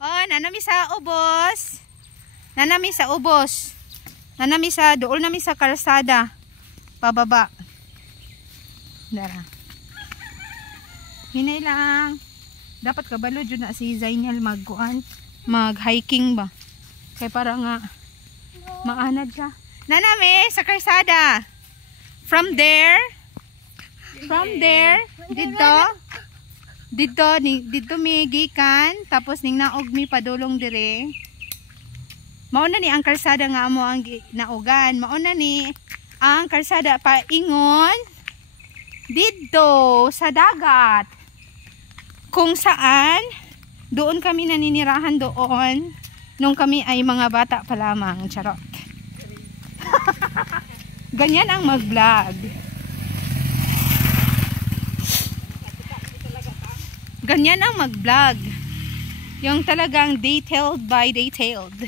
Oh, nanami sa ubos. Nanami sa ubos. Nanami sa dool nami sa kalsada. Pababa. Dara. Hinay lang. Dapat kabalo jud na si Zainal mag-hiking ba. Kay para nga maanad ka. Nanami sa kalsada. From there dito mi gikan tapos ning naog mi padulong dire. Mao na ni ang kalsada nga amo ang naugan. Mao na ni ang kalsada paingon dito sa dagat. Kung saan doon kami naninirahan doon nung kami ay mga bata pa lamang. Charot. Ganyan ang mag-vlog. Ganyan ang mag-vlog. Yung talagang detailed by detailed.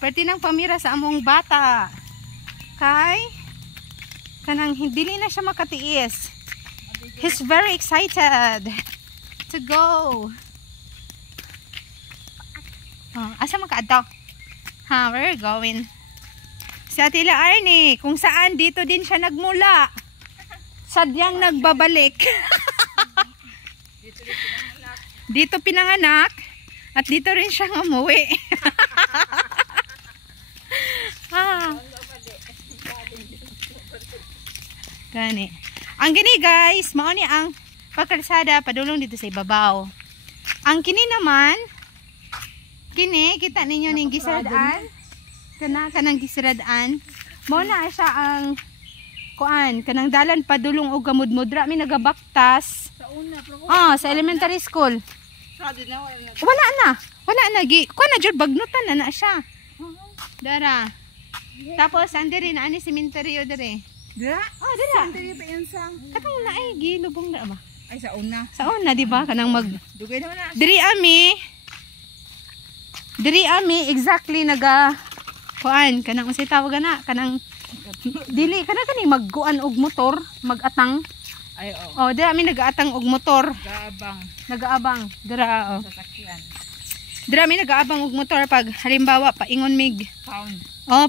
Pwede nang pamira sa among bata. Kay kanang hindi na siya makatiis. He's very excited to go. Asa makaadto? Where are you going? Si Atila Arnie, kung saan dito din siya nagmula. Sadyang nagbabalik. Dito pinanganak at dito rin siya umuwi. Gani. Ang gini guys, mao ni ang pagkalsada padulong dito sa ibabaw. Ang kini naman, kini kita ninyo ning gisradaan. Kanang gisradaan. Mao na siya ang kuan, kanang dalan padulong og gamudmudra mi nagabaktas. Sa una, sa elementary school. Wala na gi. Kuan na jud bagnutan na siya. Dara. Tapos andiri na ani sementeryo dire. Dira? Dira. Sandali pa yan sang. Katong na ay gilubong na ba? Ay, sa una. Sa una, di ba? Kanang mag... Dugay naman na. Diri ami exactly naga kuan kanang unsay tawag na kanang dili kanang magguan og motor, magatang. Ay, oo. Dira ami nagaatang og motor. Nagaabang. Dira sasakyan. Dira ami nagaabang og motor pag halimbawa paingon mig Pound.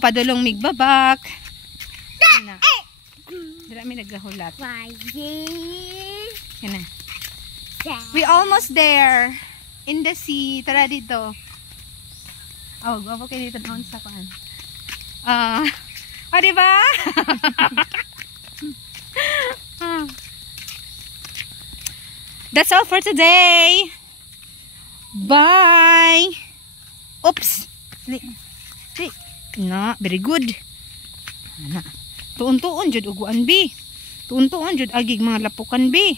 padulong mig babak. Dira mi nagahulat. Kana. We almost there in the sea. Tara dito. Gwapo kayo dito noon sa kuan. Diba? That's all for today. Bye. Oops. Very good. Tuon-tuon jud uguan bi. Tuon-tuon jud agig mga lapukan bi.